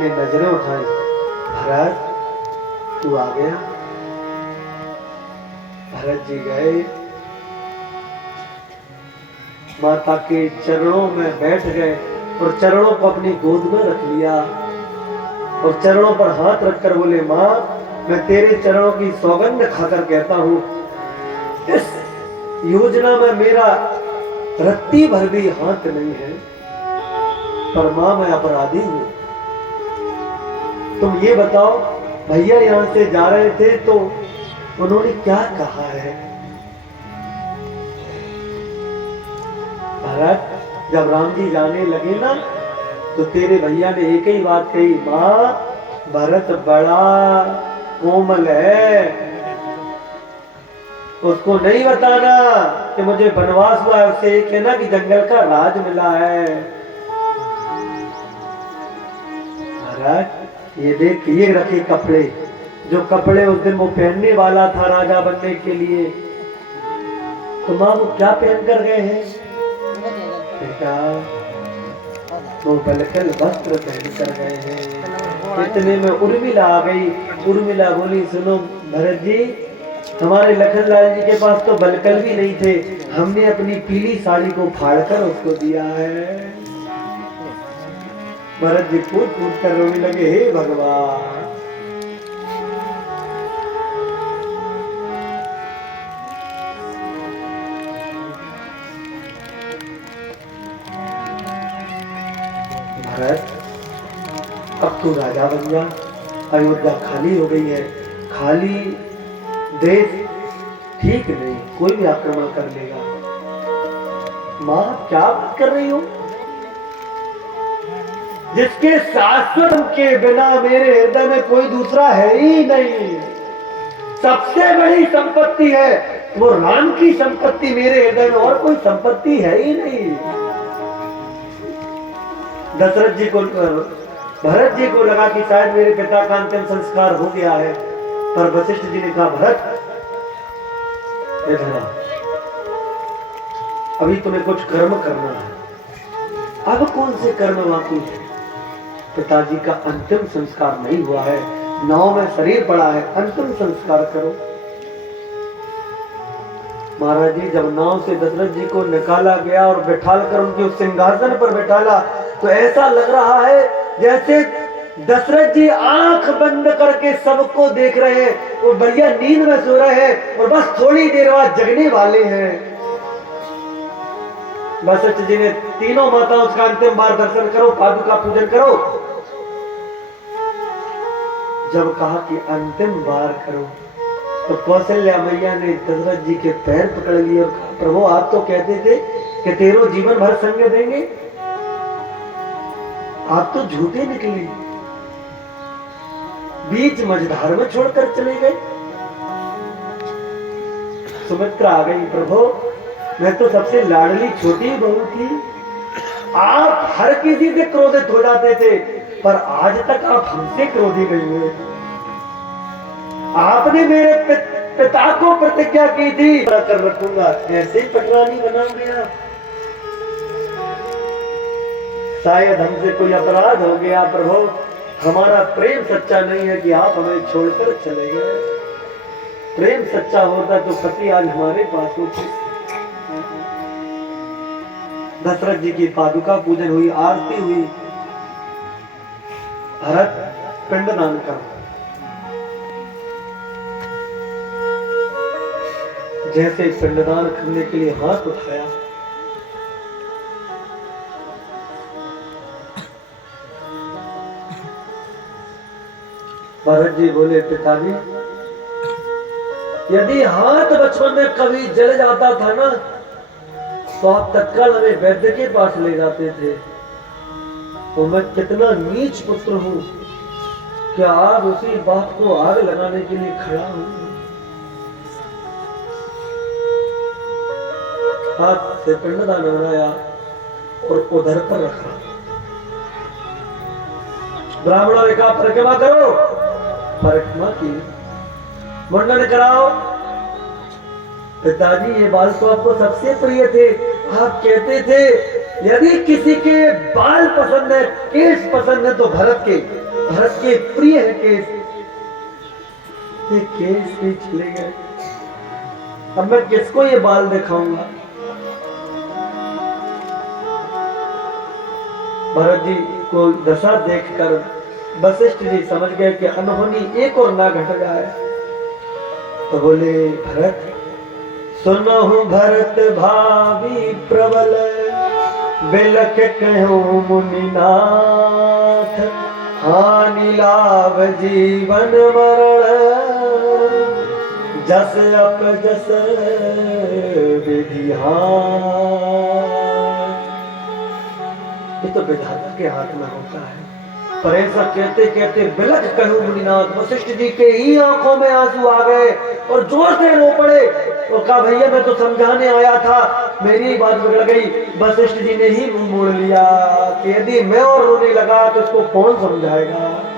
नजरें उठाई, भरत तू आ गया। भरत जी गए, माता के चरणों में बैठ गए और चरणों को अपनी गोद में रख लिया और चरणों पर हाथ रखकर बोले, माँ मैं तेरे चरणों की सौगंध खाकर कहता हूँ, इस योजना में मेरा रत्ती भर भी हाथ नहीं है, पर माँ मैं अपराधी हूँ। तुम ये बताओ, भैया यहाँ से जा रहे थे तो उन्होंने क्या कहा है? भरत, जब राम जी जाने लगे ना तो तेरे भैया ने एक ही बात कही, माँ भरत बड़ा कोमल है, उसको नहीं बताना कि मुझे वनवास हुआ है, उससे एक कहना कि जंगल का राज मिला है। भरत ये देख, ये रखे कपड़े, जो कपड़े उस दिन वो पहनने वाला था राजा बनने के लिए, तो माँ वो क्या पहन कर गए हैं? बेटा वो बलकल वस्त्र पहन कर गए हैं। इतने में उर्मिला आ गई। उर्मिला बोली, सुनो भरत जी, हमारे लखनलाल जी के पास तो बलकल भी नहीं थे, हमने अपनी पीली साड़ी को फाड़कर उसको दिया है। भरत जी कूद कूद कर रोने लगे, हे भगवान। भरत अब तू राजा बन जा, अयोध्या खाली हो गई है, खाली देश ठीक नहीं, कोई भी आक्रमण कर लेगा। माँ क्या बात कर रही हो? जिसके शाश्वत के बिना मेरे हृदय में कोई दूसरा है ही नहीं, सबसे बड़ी संपत्ति है वो राम की संपत्ति, मेरे हृदय में और कोई संपत्ति है ही नहीं। दशरथ जी को, भरत जी को लगा कि शायद मेरे पिता का अंतिम संस्कार हो गया है, पर वशिष्ठ जी ने कहा, भरत इधर आ, अभी तुम्हें कुछ कर्म करना है। अब कौन से कर्म बाकी है? पिताजी का अंतिम संस्कार नहीं हुआ है, नाव में शरीर पड़ा है, अंतिम संस्कार करो। महाराज जी जब नाव से दशरथ जी को निकाला गया और बैठाकर उनके उस सिंहासन पर बैठाला, तो ऐसा लग रहा है जैसे दशरथ जी आंख बंद करके सबको देख रहे हैं, वो बढ़िया नींद में सो रहे हैं और बस थोड़ी देर बाद जगने वाले हैं। वशिष्ठ जी ने तीनों माताओं का अंतिम बार दर्शन करो, पादुका पूजन करो। जब कहा कि अंतिम बार करो, तो कौशल्या मैया ने दशरथ जी के पैर पकड़ लिए और कहा, प्रभु आप तो कहते थे कि तेरो जीवन भर संग देंगे, आप तो झूठे निकले, बीच मझधार में छोड़कर चले गए। सुमित्रा आ गई, प्रभु मैं तो सबसे लाडली छोटी बहू थी, आप हर किसी से क्रोधित हो जाते थे, पर आज तक आप हमसे क्रोधी नहीं हुए। आपने मेरे पिता को प्रतिज्ञा की थी कर रखूंगा, ऐसे ही पटरानी बनाओगे आप? शायद हमसे कोई अपराध हो गया प्रभु, हमारा प्रेम सच्चा नहीं है कि आप हमें छोड़कर चले गए। प्रेम सच्चा होता तो पति आज हमारे पास होते। दशरथ जी की पादुका पूजन हुई, आरती हुई। भरत पिंडदान करो। जैसे पिंडदान करने के लिए हाथ उठाया, भरत जी बोले, पिताजी यदि हाथ बचपन में कभी जल जाता था ना, तो आप तत्काल हमें वैद्य के पास ले जाते थे। तो मैं कितना नीच पुत्र हूं कि आज उसी बात को आग लगाने के लिए खड़ा हूं। हाथ से पिंडदान बनाया और उधर पर रखा। ब्राह्मणों ने कहा परिक्रमा करो, परिक्रमा की, मुंडन कराओ। पिताजी ये बाल तो आपको सबसे प्रिय थे, आप कहते थे यदि किसी के बाल पसंद है, केश पसंद है तो भरत के, भरत के प्रिय है केस, ये केस भी चले गए। अब मैं किसको ये बाल दिखाऊंगा? भरत जी को दशा देखकर वशिष्ठ जी समझ गए कि अनहोनी एक और ना घट जाए, तो बोले भरत सुनहु भरत भावी प्रबल, बिलख कहूँ मुनिनाथ, हानि लाभ जीवन मरण, जस अप जस विधि हाथ। ये तो विधाता के हाथ में होता है। पर ऐसा कहते कहते बिलख कहूँ मुनिनाथ, वशिष्ठ जी के ही आंखों में आंसू आ गए और जोर से रो पड़े। तो कहा भैया मैं तो समझाने आया था, मेरी बात बिगड़ गई। वशिष्ठ जी ने ही मुंह मोड़ लिया कि यदि मैं और रोने लगा तो इसको कौन समझाएगा।